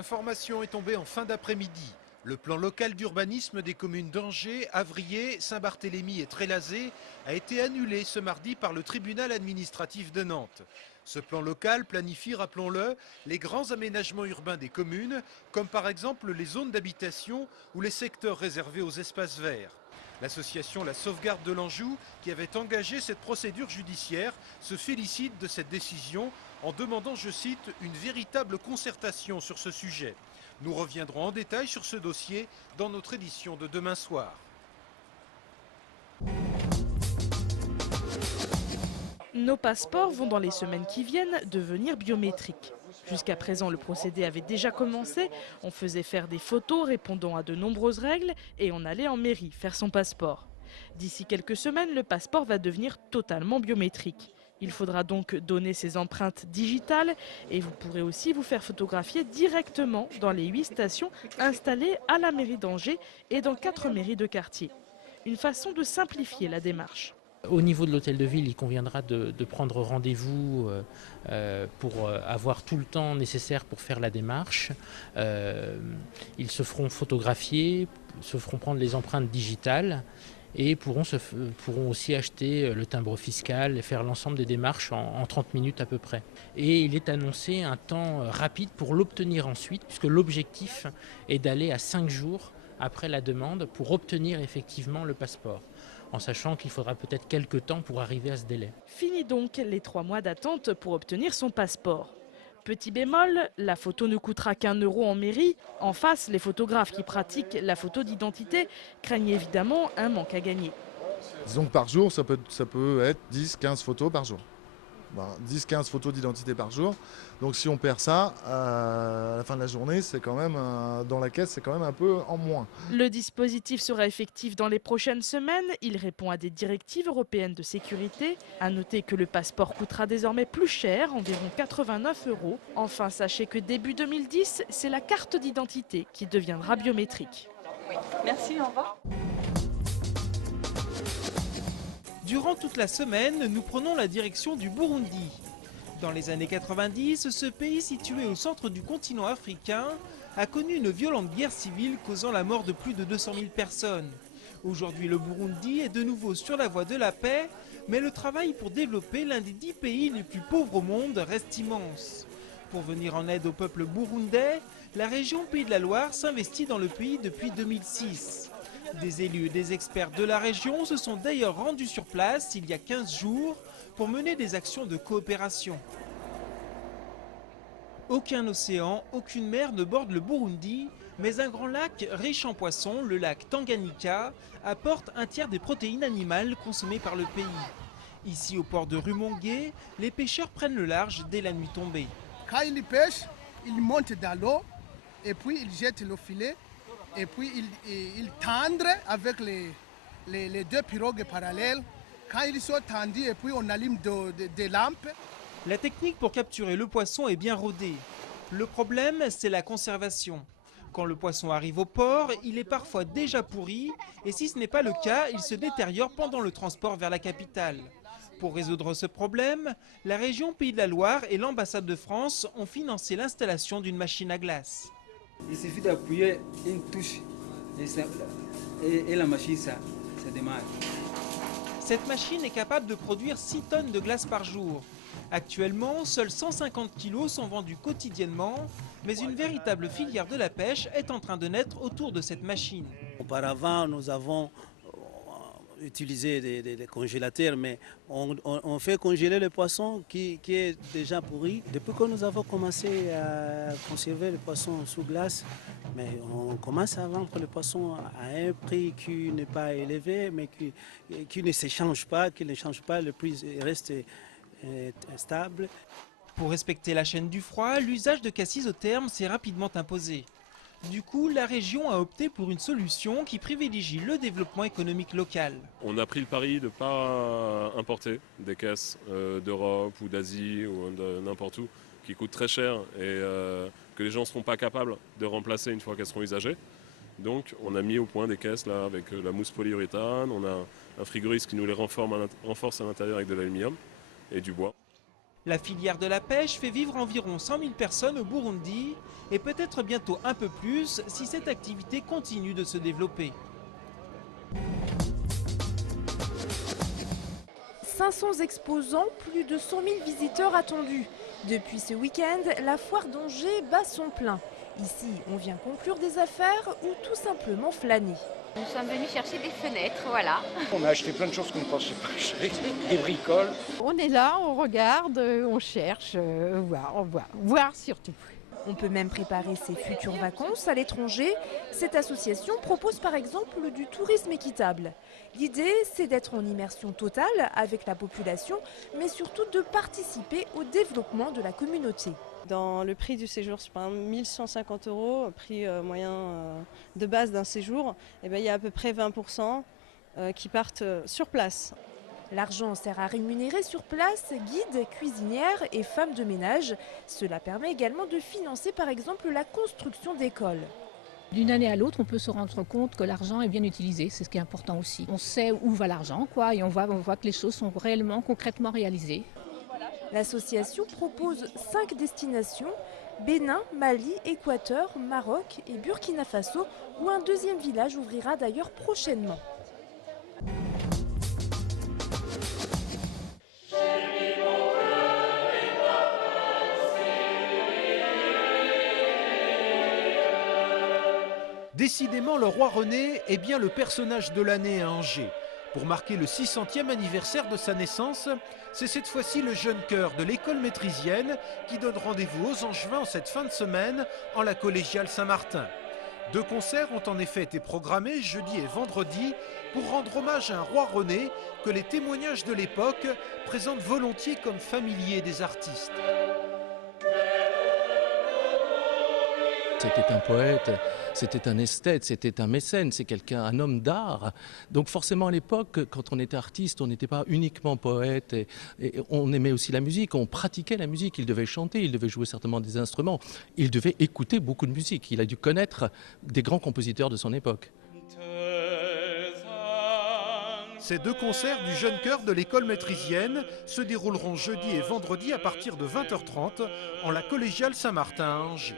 L'information est tombée en fin d'après-midi. Le plan local d'urbanisme des communes d'Angers, Avrier, Saint-Barthélemy et Trélazé a été annulé ce mardi par le tribunal administratif de Nantes. Ce plan local planifie, rappelons-le, les grands aménagements urbains des communes, comme par exemple les zones d'habitation ou les secteurs réservés aux espaces verts. L'association La Sauvegarde de l'Anjou, qui avait engagé cette procédure judiciaire, se félicite de cette décision en demandant, je cite, une véritable concertation sur ce sujet. Nous reviendrons en détail sur ce dossier dans notre édition de demain soir. Nos passeports vont dans les semaines qui viennent devenir biométriques. Jusqu'à présent, le procédé avait déjà commencé. On faisait faire des photos répondant à de nombreuses règles et on allait en mairie faire son passeport. D'ici quelques semaines, le passeport va devenir totalement biométrique. Il faudra donc donner ses empreintes digitales et vous pourrez aussi vous faire photographier directement dans les 8 stations installées à la mairie d'Angers et dans 4 mairies de quartier. Une façon de simplifier la démarche. Au niveau de l'hôtel de ville, il conviendra de prendre rendez-vous pour avoir tout le temps nécessaire pour faire la démarche. Ils se feront photographier, se feront prendre les empreintes digitales et pourront aussi acheter le timbre fiscal et faire l'ensemble des démarches en 30 minutes à peu près. Et il est annoncé un temps rapide pour l'obtenir ensuite, puisque l'objectif est d'aller à 5 jours après la demande pour obtenir effectivement le passeport, en sachant qu'il faudra peut-être quelques temps pour arriver à ce délai. Fini donc les 3 mois d'attente pour obtenir son passeport. Petit bémol, la photo ne coûtera qu'1 euro en mairie. En face, les photographes qui pratiquent la photo d'identité craignent évidemment un manque à gagner. Disons que par jour, ça peut être 10-15 photos par jour. 10-15 photos d'identité par jour. Donc si on perd ça, à la fin de la journée, c'est quand même dans la caisse, c'est quand même un peu en moins. Le dispositif sera effectif dans les prochaines semaines. Il répond à des directives européennes de sécurité. À noter que le passeport coûtera désormais plus cher, environ 89 euros. Enfin, sachez que début 2010, c'est la carte d'identité qui deviendra biométrique. Merci, au revoir. Durant toute la semaine, nous prenons la direction du Burundi. Dans les années 90, ce pays situé au centre du continent africain a connu une violente guerre civile causant la mort de plus de 200 000 personnes. Aujourd'hui, le Burundi est de nouveau sur la voie de la paix, mais le travail pour développer l'un des 10 pays les plus pauvres au monde reste immense. Pour venir en aide au peuple burundais, la région Pays de la Loire s'investit dans le pays depuis 2006. Des élus et des experts de la région se sont d'ailleurs rendus sur place il y a 15 jours pour mener des actions de coopération. Aucun océan, aucune mer ne borde le Burundi, mais un grand lac riche en poissons, le lac Tanganyika, apporte un tiers des protéines animales consommées par le pays. Ici au port de Rumongue, les pêcheurs prennent le large dès la nuit tombée. Quand ils pêchent, ils montent dans l'eau et puis ils jettent le filet. Et puis ils tendent avec les 2 pirogues parallèles. Quand ils sont tendus, et puis on allume des lampes. La technique pour capturer le poisson est bien rodée. Le problème, c'est la conservation. Quand le poisson arrive au port, il est parfois déjà pourri, et si ce n'est pas le cas, il se détériore pendant le transport vers la capitale. Pour résoudre ce problème, la région Pays de la Loire et l'ambassade de France ont financé l'installation d'une machine à glace. Il suffit d'appuyer une touche et la machine, ça démarre. Cette machine est capable de produire 6 tonnes de glace par jour. Actuellement, seuls 150 kilos sont vendus quotidiennement, mais une véritable filière de la pêche est en train de naître autour de cette machine. Auparavant, nous avons utilisé des congélateurs, mais on fait congeler le poisson qui est déjà pourri. Depuis que nous avons commencé à conserver le poisson sous glace, mais on commence à vendre le poisson à un prix qui n'est pas élevé, mais qui ne se change pas, le prix reste stable. Pour respecter la chaîne du froid, l'usage de casse isotherme s'est rapidement imposé. Du coup, la région a opté pour une solution qui privilégie le développement économique local. On a pris le pari de ne pas importer des caisses d'Europe ou d'Asie ou de n'importe où qui coûtent très cher et que les gens ne seront pas capables de remplacer une fois qu'elles seront usagées. Donc on a mis au point des caisses là, avec la mousse polyuréthane, on a un frigoriste qui nous les renforce à l'intérieur avec de l'aluminium et du bois. La filière de la pêche fait vivre environ 100 000 personnes au Burundi et peut-être bientôt un peu plus si cette activité continue de se développer. 500 exposants, plus de 100 000 visiteurs attendus. Depuis ce week-end, la foire d'Angers bat son plein. Ici, on vient conclure des affaires ou tout simplement flâner. Nous sommes venus chercher des fenêtres, voilà. On a acheté plein de choses qu'on ne pensait pas acheter, des bricoles. On est là, on regarde, on cherche, voir surtout. On peut même préparer ses futures vacances à l'étranger. Cette association propose par exemple du tourisme équitable. L'idée, c'est d'être en immersion totale avec la population, mais surtout de participer au développement de la communauté. Dans le prix du séjour, c'est par exemple 1150 €, prix moyen de base d'un séjour, et il y a à peu près 20% qui partent sur place. L'argent sert à rémunérer sur place guides, cuisinières et femmes de ménage. Cela permet également de financer par exemple la construction d'écoles. D'une année à l'autre, on peut se rendre compte que l'argent est bien utilisé, c'est ce qui est important aussi. On sait où va l'argent, et on voit que les choses sont réellement, concrètement réalisées. L'association propose 5 destinations, Bénin, Mali, Équateur, Maroc et Burkina Faso, où un deuxième village ouvrira d'ailleurs prochainement. Décidément, le roi René est bien le personnage de l'année à Angers. Pour marquer le 600e anniversaire de sa naissance, c'est cette fois-ci le jeune chœur de l'école maîtrisienne qui donne rendez-vous aux Angevins en cette fin de semaine en la collégiale Saint-Martin. 2 concerts ont en effet été programmés jeudi et vendredi pour rendre hommage à un roi René que les témoignages de l'époque présentent volontiers comme familier des artistes. C'était un poète, c'était un esthète, c'était un mécène, c'est un homme d'art. Donc forcément à l'époque, quand on était artiste, on n'était pas uniquement poète et on aimait aussi la musique, on pratiquait la musique, il devait chanter, il devait jouer certainement des instruments, il devait écouter beaucoup de musique, il a dû connaître des grands compositeurs de son époque. Ces 2 concerts du jeune chœur de l'école maîtrisienne se dérouleront jeudi et vendredi à partir de 20h30 en la collégiale Saint-Martin à Angers.